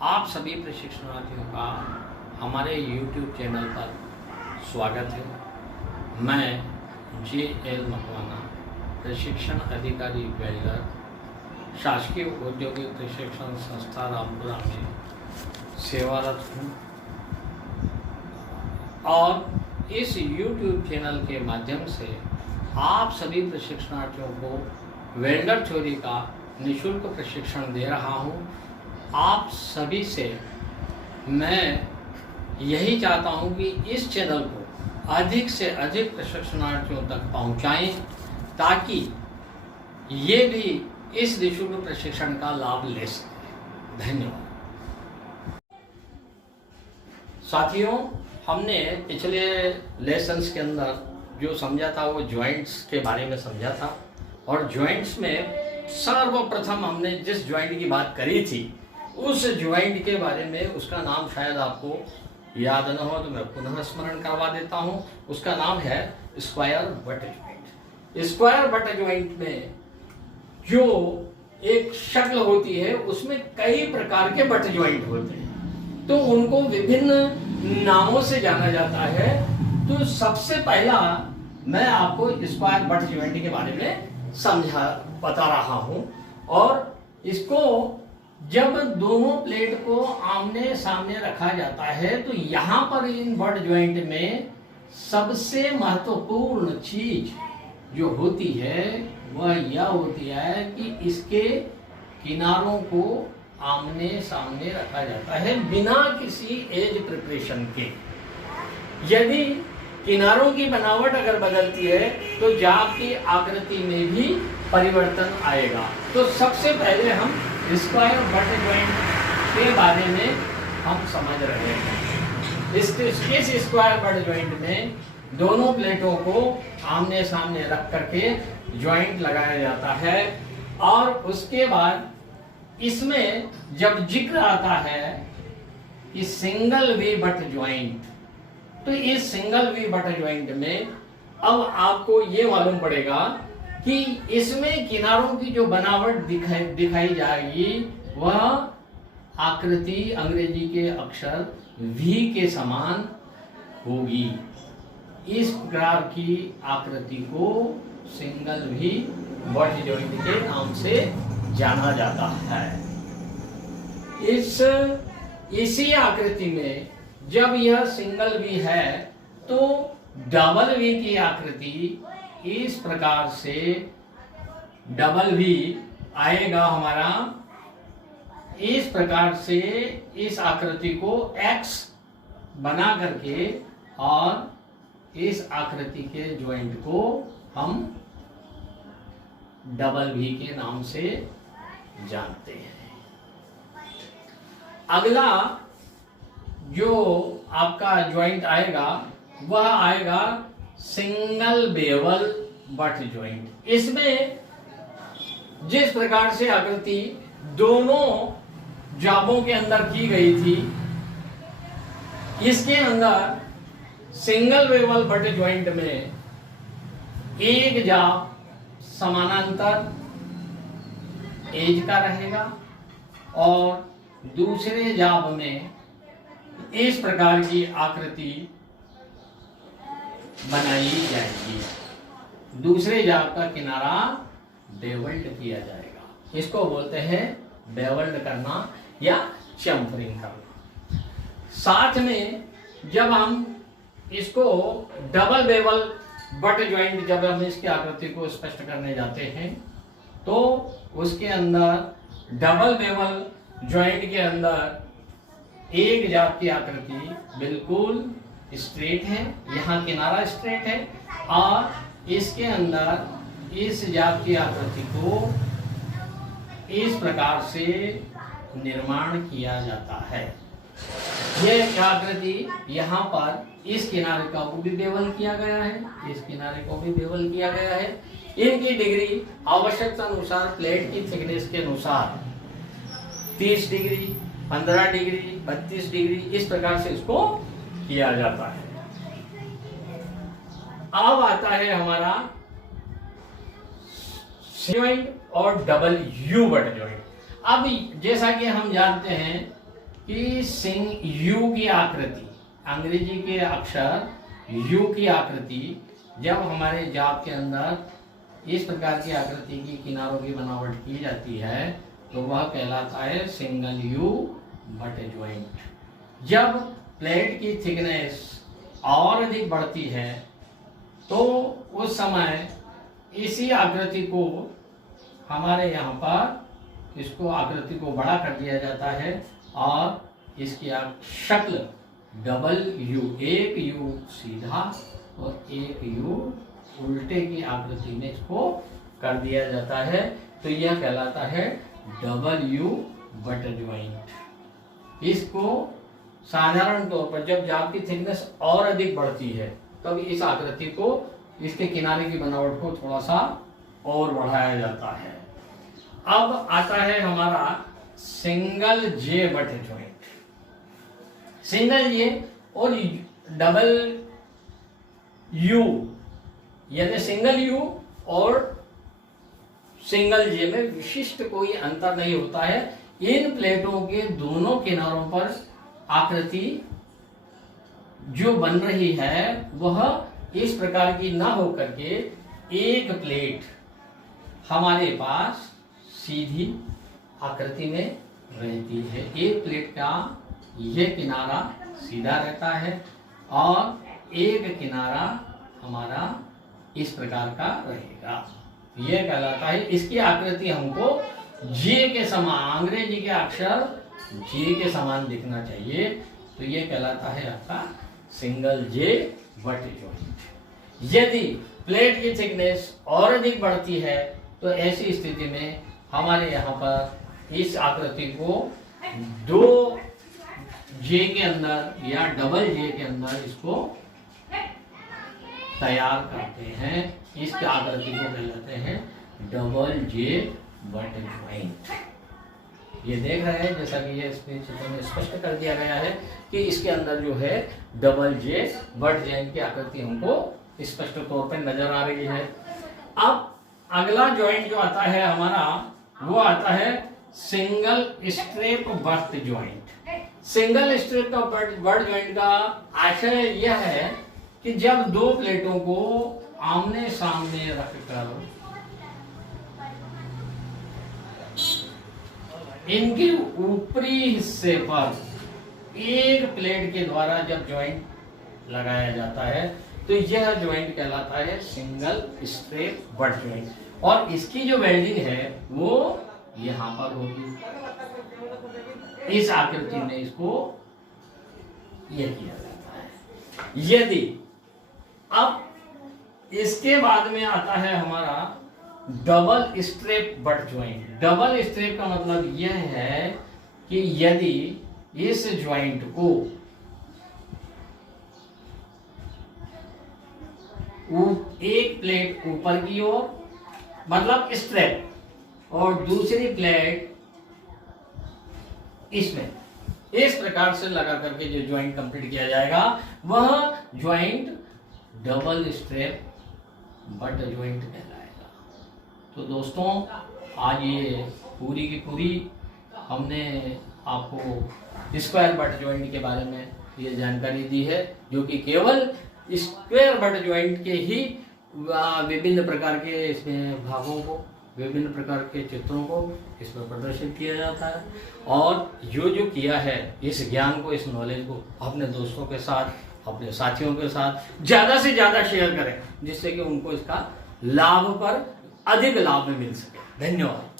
आप सभी प्रशिक्षणार्थियों का हमारे YouTube चैनल पर स्वागत है। मैं JL मकवाना, प्रशिक्षण अधिकारी वेल्डर, शासकीय औद्योगिक प्रशिक्षण संस्था रामपुरा में सेवारत हूँ और इस YouTube चैनल के माध्यम से आप सभी प्रशिक्षणार्थियों को वेल्डर थ्योरी का निःशुल्क प्रशिक्षण दे रहा हूँ। आप सभी से मैं यही चाहता हूं कि इस चैनल को अधिक से अधिक प्रशिक्षणार्थियों तक पहुंचाएं ताकि ये भी इस निःशुल्क प्रशिक्षण का लाभ ले सकें। धन्यवाद। साथियों, हमने पिछले लेसन्स के अंदर जो समझा था वो जॉइंट्स के बारे में समझा था और जॉइंट्स में सर्वप्रथम हमने जिस जॉइंट की बात करी थी उस ज्वाइंट के बारे में, उसका नाम शायद आपको याद न हो तो मैं पुनः स्मरण करवा देता हूं। उसका नाम है square but joint. Square but joint में जो एक शक्ल होती है उसमें कई प्रकार के बट ज्वाइंट होते हैं, तो उनको विभिन्न नामों से जाना जाता है। तो सबसे पहला मैं आपको स्क्वायर बट ज्वाइंट के बारे में बता रहा हूं। और इसको जब दोनों प्लेट को आमने सामने रखा जाता है तो यहां पर इन बट ज्वाइंट में सबसे महत्वपूर्ण चीज जो होती है वह यह होती है कि इसके किनारों को आमने सामने रखा जाता है बिना किसी एज प्रिपरेशन के। यदि किनारों की बनावट अगर बदलती है तो जाब की आकृति में भी परिवर्तन आएगा। तो सबसे पहले हम स्क्वायर बट ज्वाइंट के बारे में हम समझ रहे हैं। इस स्क्वायर बट ज्वाइंट में दोनों प्लेटों को आमने सामने रख करके ज्वाइंट लगाया जाता है और उसके बाद इसमें जब जिक्र आता है कि सिंगल वी बट ज्वाइंट, तो इस सिंगल वी बट ज्वाइंट में अब आपको ये मालूम पड़ेगा कि इसमें किनारों की जो बनावट दिखाई जाएगी वह आकृति अंग्रेजी के अक्षर V के समान होगी। इस प्रकार की आकृति को सिंगल वी बट ज्वाइंट के नाम से जाना जाता है। इसी आकृति में जब यह सिंगल वी है तो डबल वी की आकृति इस प्रकार से डबल वी आएगा हमारा। इस प्रकार से इस आकृति को X बना करके और इस आकृति के ज्वाइंट को हम डबल वी के नाम से जानते हैं। अगला जो आपका ज्वाइंट आएगा वह आएगा सिंगल बेवल बट ज्वाइंट। इसमें जिस प्रकार से आकृति दोनों जाबों के अंदर की गई थी, इसके अंदर सिंगल बेवल बट ज्वाइंट में एक जाब समानांतर एज का रहेगा और दूसरे जाब में इस प्रकार की आकृति बनाई जाएगी। दूसरे जाब का किनारा बेवल्ड किया जाएगा। इसको बोलते हैं बेवल्ड करना या चम्फरिंग करना। साथ में जब हम इसको डबल बेवल बट ज्वाइंट, जब हम इसकी आकृति को स्पष्ट करने जाते हैं तो उसके अंदर डबल बेवल ज्वाइंट के अंदर एक जाब की आकृति बिल्कुल स्ट्रेट है, यहाँ किनारा स्ट्रेट है और इसके अंदर इस जाब की आकृति को इस प्रकार से निर्माण किया जाता है। यह आकृति यहाँ पर इस किनारे का भी बेवल किया गया है, इस किनारे को भी बेवल किया गया है। इनकी डिग्री आवश्यकता अनुसार प्लेट की थिकनेस के अनुसार 30 डिग्री, 15 डिग्री, 32 डिग्री इस प्रकार से इसको किया जाता है। अब आता है हमारा ज्वाइंट और डबल यू बट ज्वाइंट। अब जैसा कि हम जानते हैं कि यू की आकृति, अंग्रेजी के अक्षर यू की आकृति जब हमारे जाप के अंदर इस प्रकार की आकृति की किनारों की बनावट की जाती है तो वह कहलाता है सिंगल यू बट ज्वाइंट। जब प्लेट की थिकनेस और अधिक बढ़ती है तो उस समय इसी आकृति को हमारे यहाँ पर इसको आकृति को बड़ा कर दिया जाता है और इसकी शक्ल डबल यू, एक यू सीधा और एक यू उल्टे की आकृति में इसको कर दिया जाता है। तो यह कहलाता है डबल यू बट ज्वाइंट। इसको साधारण तौर पर जब जाप की थिकनेस और अधिक बढ़ती है तब इस आकृति को, इसके किनारे की बनावट को थोड़ा सा और बढ़ाया जाता है। अब आता है हमारा single J but joint. Single जे और डबल यू, यानी सिंगल यू और सिंगल जे में विशिष्ट कोई अंतर नहीं होता है। इन प्लेटों के दोनों किनारों पर आकृति जो बन रही है वह इस प्रकार की ना होकर के एक प्लेट हमारे पास सीधी आकृति में रहती है। एक प्लेट का यह किनारा सीधा रहता है और एक किनारा हमारा इस प्रकार का रहेगा। यह कहलाता है, इसकी आकृति हमको जे के समान, अंग्रेजी के अक्षर जे के समान दिखना चाहिए। तो यह कहलाता है आपका सिंगल जे बट ज्वाइंट। यदि प्लेट की थिकनेस और अधिक बढ़ती है तो ऐसी स्थिति में हमारे यहाँ पर इस आकृति को दो जे के अंदर या डबल जे के अंदर इसको तैयार करते हैं। इस आकृति को कहलाते हैं डबल जे बट ज्वाइंट। ये देख रहे हैं जैसा कि ये इसमें चित्र में स्पष्ट कर दिया गया है कि इसके अंदर जो है डबल जे बट ज्वाइंट की आकृति हमको स्पष्ट तौर पर नजर आ रही है। अब अगला ज्वाइंट जो आता है हमारा वो आता है single strap butt joint. Single strap का बर्थ ज्वाइंट का आशय यह है कि जब दो प्लेटों को आमने सामने रखकर इनके ऊपरी हिस्से पर एक प्लेट के द्वारा जब ज्वाइंट लगाया जाता है तो यह ज्वाइंट कहलाता है सिंगल स्ट्रेप बट ज्वाइंट। और इसकी जो वेल्डिंग है वो यहां पर होगी, इस आकृति में इसको यह किया जाता है। यदि अब इसके बाद में आता है हमारा double strap butt joint. Double strap का मतलब यह है कि यदि इस ज्वाइंट को एक प्लेट ऊपर की ओर मतलब स्ट्रेप और दूसरी प्लेट इसमें इस प्रकार से लगा करके जो ज्वाइंट कंप्लीट किया जाएगा वह joint double strap butt joint कहलाएगा। तो दोस्तों आज ये पूरी की पूरी हमने आपको स्क्वायर बट ज्वाइंट के बारे में ये जानकारी दी है, जो कि केवल स्क्वायर बट ज्वाइंट के ही विभिन्न प्रकार के इसमें भागों को, विभिन्न प्रकार के चित्रों को इसमें प्रदर्शित किया जाता है। और जो जो किया है इस ज्ञान को, इस नॉलेज को अपने दोस्तों के साथ, अपने साथियों के साथ ज़्यादा से ज़्यादा शेयर करें, जिससे कि उनको इसका लाभ पर अधिक लाभ मिल सके। धन्यवाद।